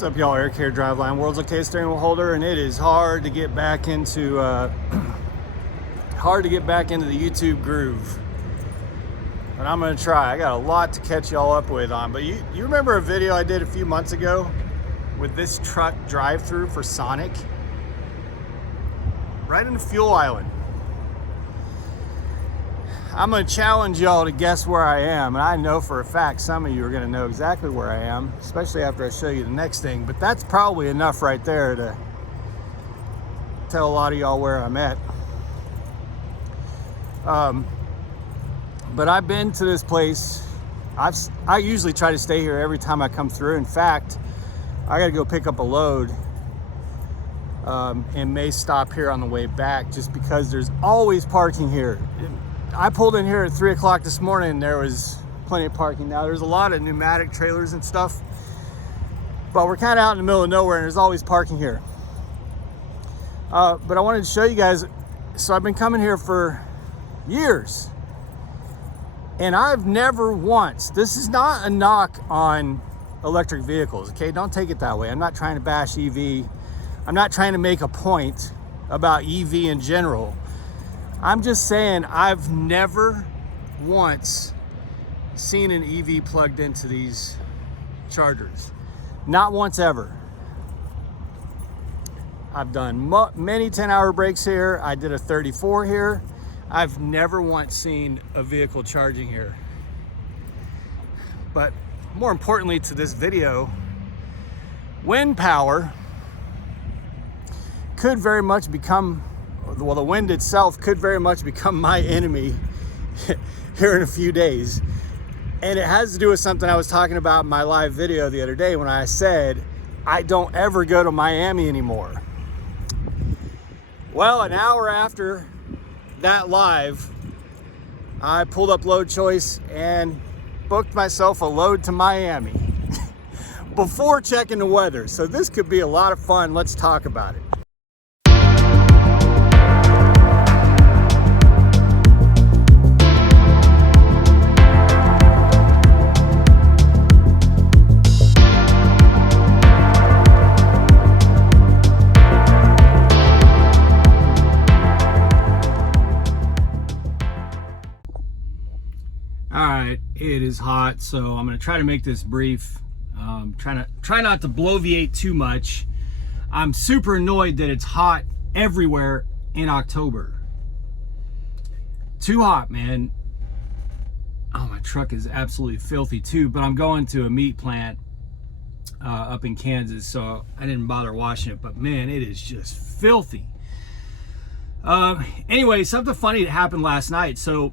What's up, y'all? Eric here, Driveline, world's okay steering wheel holder, and it is hard to get back into the YouTube groove. But I'm gonna try. I got a lot to catch y'all up with on. But you remember a video I did a few months ago with this truck drive-through for Sonic? Right in the fuel island. I'm gonna challenge y'all to guess where I am, and I know for a fact some of you are gonna know exactly where I am, especially after I show you the next thing. But that's probably enough right there to tell a lot of y'all where I'm at. But I've been to this place. I usually try to stay here every time I come through. In fact, I gotta go pick up a load and may stop here on the way back just because there's always parking here. I pulled in here at 3 o'clock this morning and there was plenty of parking. Now there's a lot of pneumatic trailers and stuff, but we're kind of out in the middle of nowhere and there's always parking here. But I wanted to show you guys, so I've been coming here for years and I've never once, this is not a knock on electric vehicles, okay? Don't take it that way. I'm not trying to bash EV. I'm not trying to make a point about EV in general. I'm just saying I've never once seen an EV plugged into these chargers. Not once ever. I've done many 10-hour breaks here. I did a 34 here. I've never once seen a vehicle charging here. But more importantly to this video, wind power could very much become, well, the wind itself could very much become my enemy here in a few days. And it has to do with something I was talking about in my live video the other day when I said, I don't ever go to Miami anymore. Well, an hour after that live, I pulled up Load Choice and booked myself a load to Miami before checking the weather. So this could be a lot of fun. Let's talk about it. It is hot, so I'm going to try to make this brief. Try not to bloviate too much. I'm super annoyed that it's hot everywhere in October. Too hot, man. Oh, my truck is absolutely filthy too, but I'm going to a meat plant up in Kansas, so I didn't bother washing it, but man, it is just filthy. Anyway, something funny that happened last night. So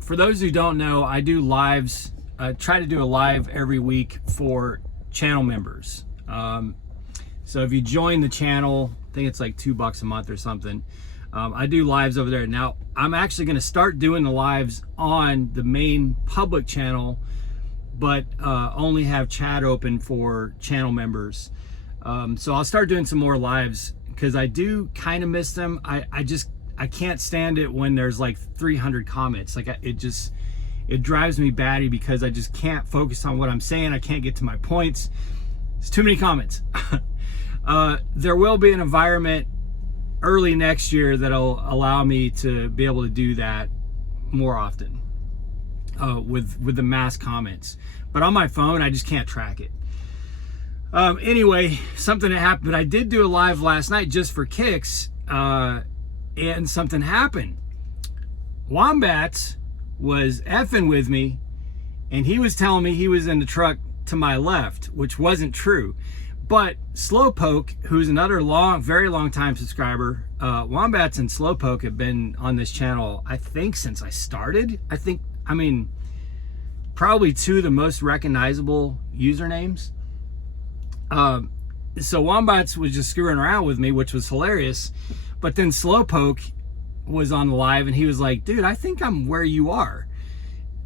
for those who don't know, I do lives. I try to do a live every week for channel members. So if you join the channel, I think it's like $2 a month or something. I do lives over there. Now, I'm actually going to start doing the lives on the main public channel, but only have chat open for channel members. So I'll start doing some more lives because I do kind of miss them. I can't stand it when there's like 300 comments. Like it drives me batty because I just can't focus on what I'm saying. I can't get to my points. It's too many comments. There will be an environment early next year that'll allow me to be able to do that more often with the mass comments. But on my phone, I just can't track it. Anyway, something that happened, but I did do a live last night just for kicks. And something happened. Wombats was effing with me and he was telling me he was in the truck to my left, which wasn't true. But Slowpoke, who's another very long time subscriber, Wombats and Slowpoke have been on this channel, I think, since I started. I mean, probably two of the most recognizable usernames. So Wombats was just screwing around with me, which was hilarious. But then Slowpoke was on the live and he was like, dude, I think I'm where you are.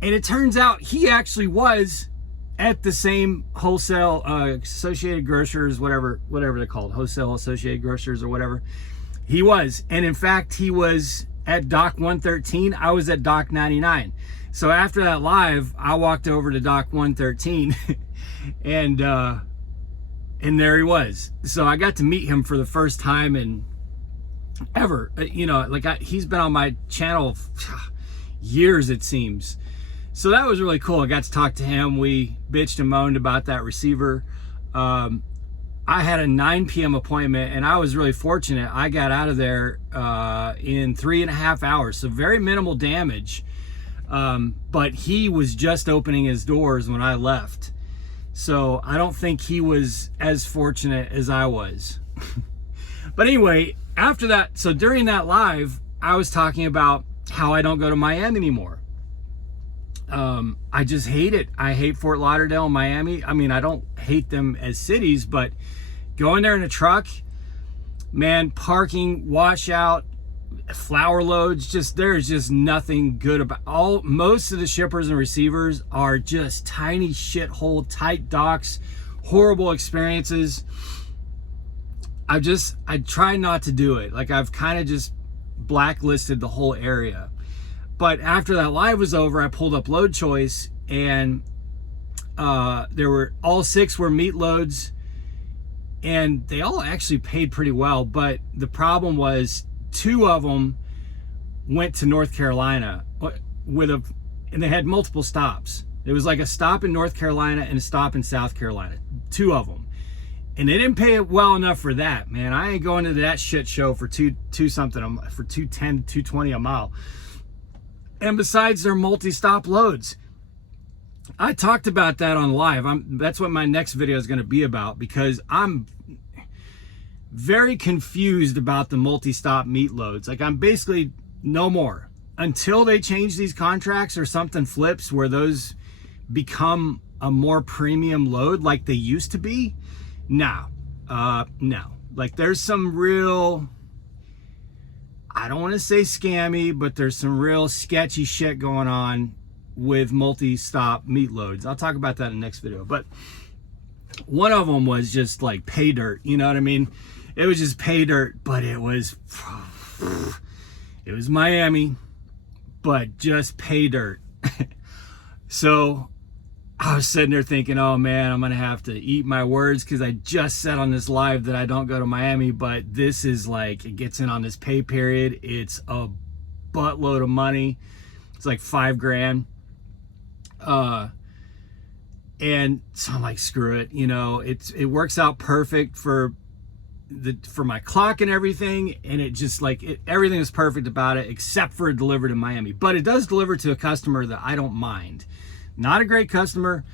And it turns out he actually was at the same wholesale Associated Grocers, whatever they're called, wholesale Associated Grocers or whatever. He was. And in fact, he was at Dock 113. I was at Dock 99. So after that live, I walked over to Dock 113 and And there he was. So I got to meet him for the first time in ever. You know, like he's been on my channel years, it seems. So that was really cool. I got to talk to him. We bitched and moaned about that receiver. I had a 9 p.m. appointment, and I was really fortunate. I got out of there in 3.5 hours, so very minimal damage. But he was just opening his doors when I left. So I don't think he was as fortunate as I was. But anyway, after that, so during that live, I was talking about how I don't go to Miami anymore. I just hate it. I hate Fort Lauderdale and Miami. I mean, I don't hate them as cities, but going there in a truck, man, parking, washout, flour loads, there's just nothing good about most of the shippers and receivers are just tiny shithole, tight docks, horrible experiences. I try not to do it. Like, I've kind of just blacklisted the whole area. But after that live was over, I pulled up Load Choice, and there were all 6 were meat loads, and they all actually paid pretty well. But the problem was 2 of them went to North Carolina and they had multiple stops. It was like a stop in North Carolina and a stop in South Carolina, 2 of them. And they didn't pay it well enough for that, man. I ain't going to that shit show for two something, for $210, $220 a mile. And besides, they're multi-stop loads. I talked about that on live. That's what my next video is going to be about, because I'm very confused about the multi-stop meat loads. Like, I'm basically no more until they change these contracts or something flips where those become a more premium load like they used to be. No. Like, there's some real, I don't want to say scammy, but there's some real sketchy shit going on with multi-stop meat loads. I'll talk about that in the next video. But one of them was just like pay dirt, you know what I mean? It was just pay dirt, but it was Miami, but just pay dirt. So I was sitting there thinking, oh man, I'm gonna have to eat my words, because I just said on this live that I don't go to Miami, but this is like, it gets in on this pay period. It's a buttload of money. It's like $5 grand. And so I'm like, screw it. You know, it works out perfect for my clock and everything. And it just like, everything is perfect about it, except for delivered in Miami. But it does deliver to a customer that I don't mind. Not a great customer,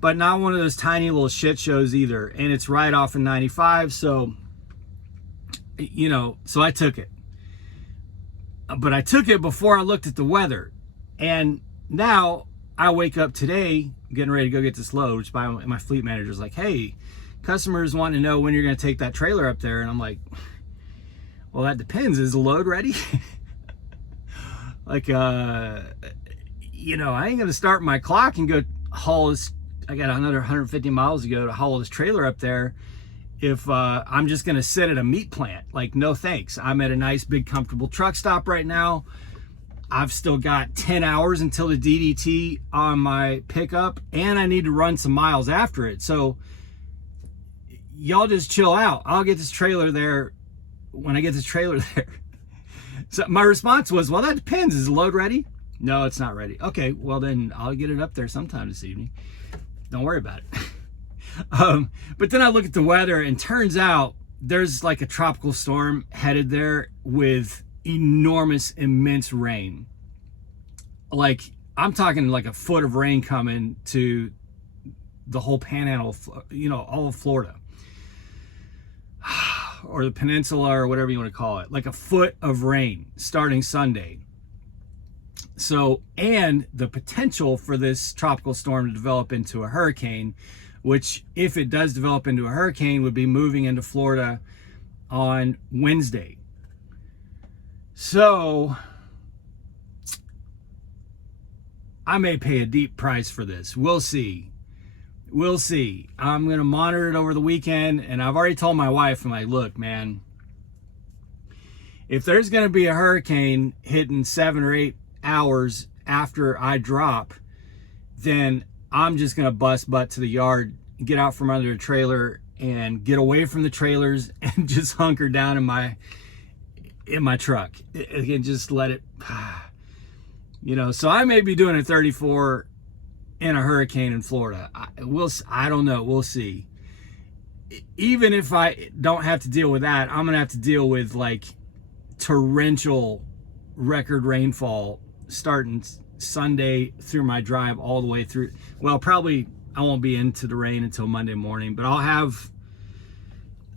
but not one of those tiny little shit shows either. And it's right off in 95. So, you know, so I took it. But I took it before I looked at the weather. And now I wake up today getting ready to go get this load, which my fleet manager's like, hey, customers want to know when you're going to take that trailer up there. And I'm like, well, that depends. Is the load ready? Like, you know, I ain't going to start my clock and go haul this. I got another 150 miles to go to haul this trailer up there if I'm just going to sit at a meat plant. Like, no thanks. I'm at a nice, big, comfortable truck stop right now. I've still got 10 hours until the DDT on my pickup, and I need to run some miles after it. So y'all just chill out. I'll get this trailer there when I get this trailer there. So my response was, well, that depends. Is the load ready? No, it's not ready. Okay, well then I'll get it up there sometime this evening. Don't worry about it. But then I look at the weather, and turns out there's like a tropical storm headed there with enormous, immense rain. Like, I'm talking like a foot of rain coming to the whole panhandle, you know, all of Florida. Or the peninsula, or whatever you want to call it. Like a foot of rain starting Sunday. So, and the potential for this tropical storm to develop into a hurricane, which, if it does develop into a hurricane, would be moving into Florida on Wednesday. So I may pay a deep price for this. We'll see. We'll see. I'm going to monitor it over the weekend, and I've already told my wife, I'm like, look, man, if there's going to be a hurricane hitting 7 or 8 hours after I drop, then I'm just going to bust butt to the yard, get out from under the trailer, and get away from the trailers and just hunker down in my truck and just let it, so I may be doing a 34 in a hurricane in Florida. I don't know. We'll see. Even if I don't have to deal with that, I'm going to have to deal with like torrential record rainfall starting Sunday through my drive all the way through. Well, probably I won't be into the rain until Monday morning, but I'll have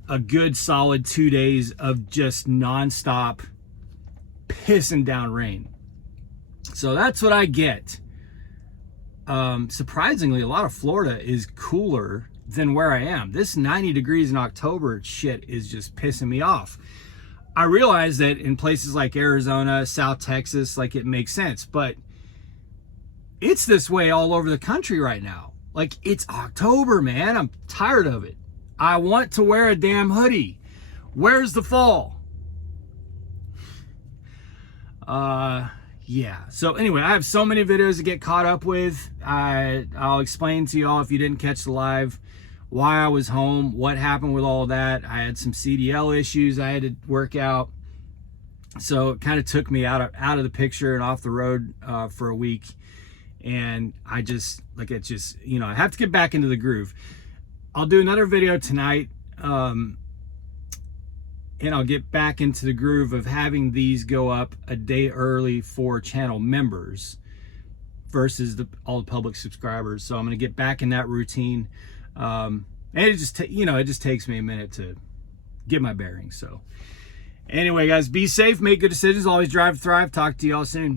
a good solid 2 days of just nonstop pissing down rain. So that's what I get. Surprisingly, a lot of Florida is cooler than where I am. This 90 degrees in October shit is just pissing me off. I realize that in places like Arizona, South Texas, like it makes sense, but it's this way all over the country right now. Like, it's October, man. I'm tired of it. I want to wear a damn hoodie. Where's the fall? Yeah. So anyway, I have so many videos to get caught up with. I'll explain to y'all, if you didn't catch the live, why I was home, what happened with all that. I had some CDL issues I had to work out. So it kind of took me out of the picture and off the road for a week. And I just, like, it's just, I have to get back into the groove. I'll do another video tonight, and I'll get back into the groove of having these go up a day early for channel members versus all the public subscribers. So I'm going to get back in that routine. And it just, it just takes me a minute to get my bearings. So anyway, guys, be safe, make good decisions, always drive, thrive. Talk to y'all soon.